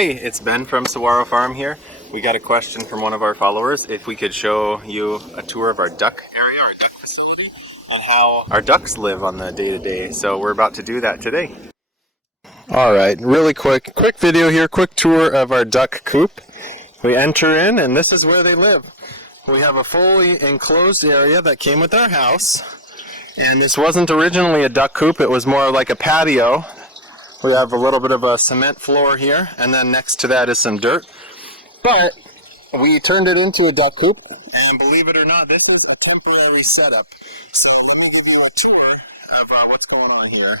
Hey, it's Ben from Saguaro Farm here. We got a question from one of our followers if we could show you a tour of our duck area, our duck facility, and how our ducks live on the day-to-day. So we're about to do that today. All right, really quick video here, quick tour of our duck coop. We enter in and this is where they live. We have a fully enclosed area that came with our house. And this wasn't originally a duck coop, it was more like a patio. We have a little bit of a cement floor here, and then next to that is some dirt. But we turned it into a duck coop, and believe it or not, this is a temporary setup. So let me give you a tour of what's going on here.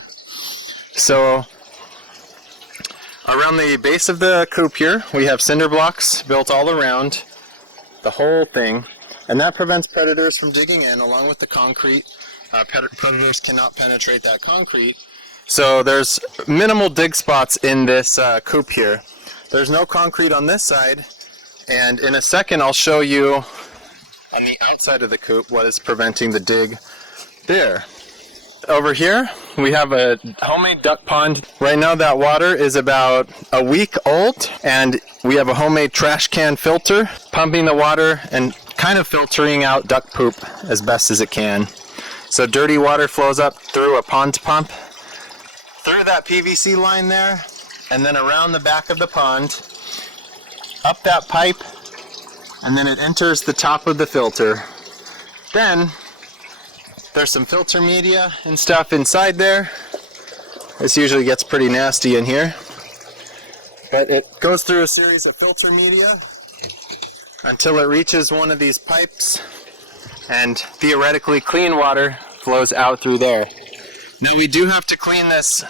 So around the base of the coop here, we have cinder blocks built all around the whole thing, and that prevents predators from digging in along with the concrete. Predators cannot penetrate that concrete. So there's minimal dig spots in this coop here. There's no concrete on this side, and in a second I'll show you on the outside of the coop what is preventing the dig there. Over here we have a homemade duck pond. Right now that water is about a week old, and we have a homemade trash can filter pumping the water and kind of filtering out duck poop as best as it can. So dirty water flows up through a pond pump, through that PVC line there, and then around the back of the pond, up that pipe, and then it enters the top of the filter. Then there's some filter media and stuff inside there. This usually gets pretty nasty in here, but it goes through a series of filter media until it reaches one of these pipes, and theoretically clean water flows out through there. Now we do have to clean this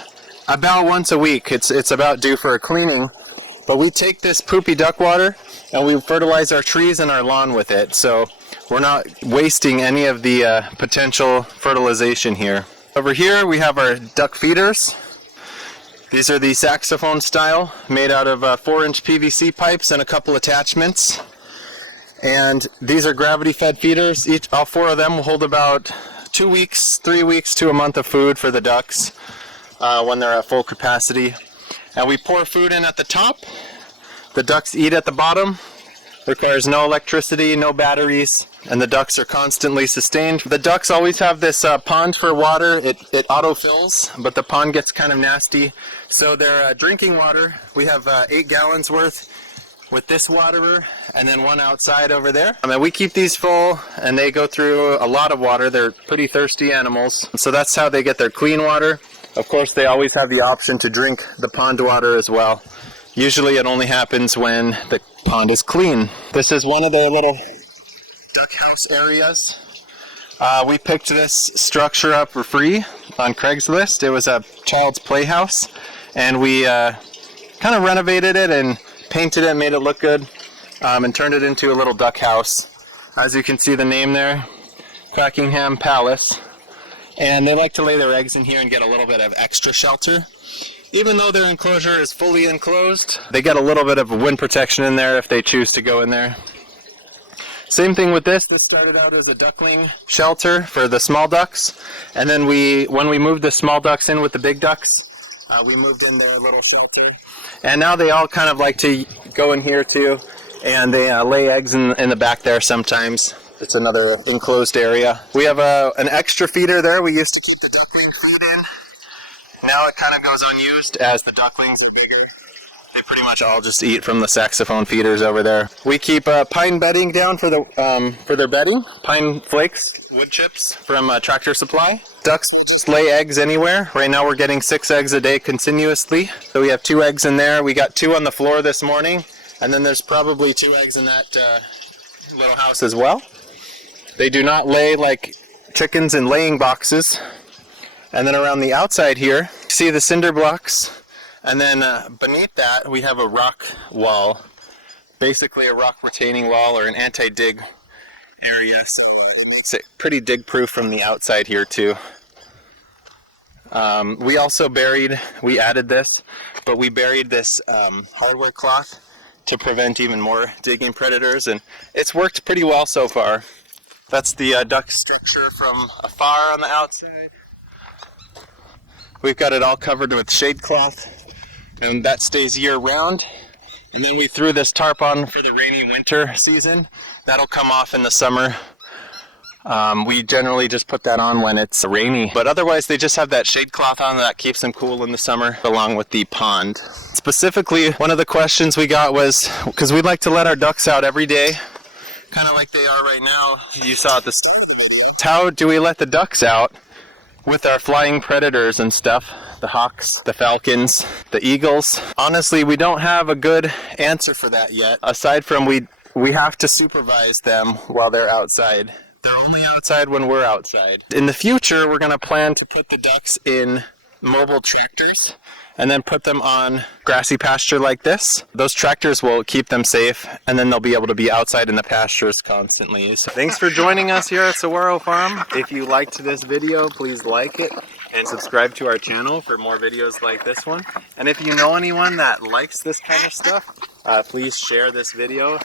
about once a week. It's about due for a cleaning, but we take this poopy duck water and we fertilize our trees and our lawn with it, so we're not wasting any of the potential fertilization here. Over here we have our duck feeders. These are the saxophone style, made out of 4-inch PVC pipes and a couple attachments. And these are gravity fed feeders. All four of them will hold about 2 weeks, 3 weeks to a month of food for the ducks when they're at full capacity. And we pour food in at the top. The ducks eat at the bottom. Requires no electricity, no batteries, and the ducks are constantly sustained. The ducks always have this pond for water. It auto-fills, but the pond gets kind of nasty. So their drinking water, we have 8 gallons worth with this waterer, and then one outside over there. And we keep these full, and they go through a lot of water. They're pretty thirsty animals, so that's how they get their clean water. Of course, they always have the option to drink the pond water as well. Usually it only happens when the pond is clean. This is one of the little duck house areas. We picked this structure up for free on Craigslist. It was a child's playhouse, and we kind of renovated it and painted it, made it look good, and turned it into a little duck house. As you can see the name there, Buckingham Palace. And they like to lay their eggs in here and get a little bit of extra shelter. Even though their enclosure is fully enclosed, they get a little bit of wind protection in there if they choose to go in there. Same thing with this. This started out as a duckling shelter for the small ducks. And then when we moved the small ducks in with the big ducks, we moved in their little shelter. And now they all kind of like to go in here too, and they lay eggs in the back there sometimes. It's another enclosed area. We have an extra feeder there. We used to keep the duckling food in. Now it kind of goes unused as the ducklings are bigger. They pretty much all just eat from the saxophone feeders over there. We keep pine bedding down for their bedding. Pine flakes, wood chips from Tractor Supply. Ducks will just lay eggs anywhere. Right now we're getting 6 eggs a day continuously. So we have 2 eggs in there. We got 2 on the floor this morning, and then there's probably 2 eggs in that little house as well. They do not lay like chickens in laying boxes. And then around the outside here, see the cinder blocks. And then beneath that, we have a rock wall, basically a rock retaining wall or an anti-dig area, so it makes it pretty dig-proof from the outside here too. We added this, but we buried this hardware cloth to prevent even more digging predators, and it's worked pretty well so far. That's the duck structure from afar on the outside. We've got it all covered with shade cloth, and that stays year round. And then we threw this tarp on for the rainy winter season. That'll come off in the summer. We generally just put that on when it's rainy, but otherwise they just have that shade cloth on that keeps them cool in the summer, along with the pond. Specifically, one of the questions we got was, because we'd like to let our ducks out every day, kind of like they are right now. You saw this. How do we let the ducks out with our flying predators and stuff? The hawks, the falcons, the eagles. Honestly, we don't have a good answer for that yet, aside from we have to supervise them while they're outside. They're only outside when we're outside. In the future, we're going to plan to put the ducks in mobile tractors and then put them on grassy pasture like this. Those tractors will keep them safe, and then they'll be able to be outside in the pastures constantly. So thanks for joining us here at Saguaro Farm. If you liked this video, please like it and subscribe to our channel for more videos like this one. And if you know anyone that likes this kind of stuff, please share this video.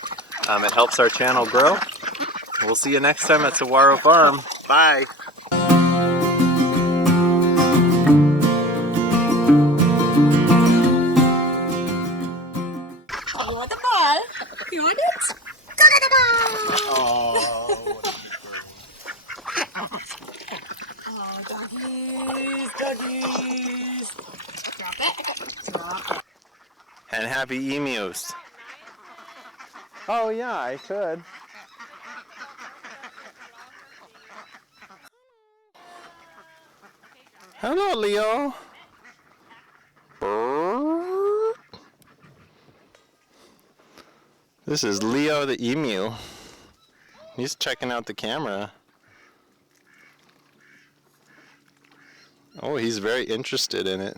It helps our channel grow. We'll see you next time at Saguaro Farm. Bye. You want the ball? You want it? Go get the ball! Oh, Oh, doggies, doggies. Drop it. Drop it. and happy emus. Oh yeah, I could. Hello, Leo. This is Leo the emu. He's checking out the camera. Oh, he's very interested in it.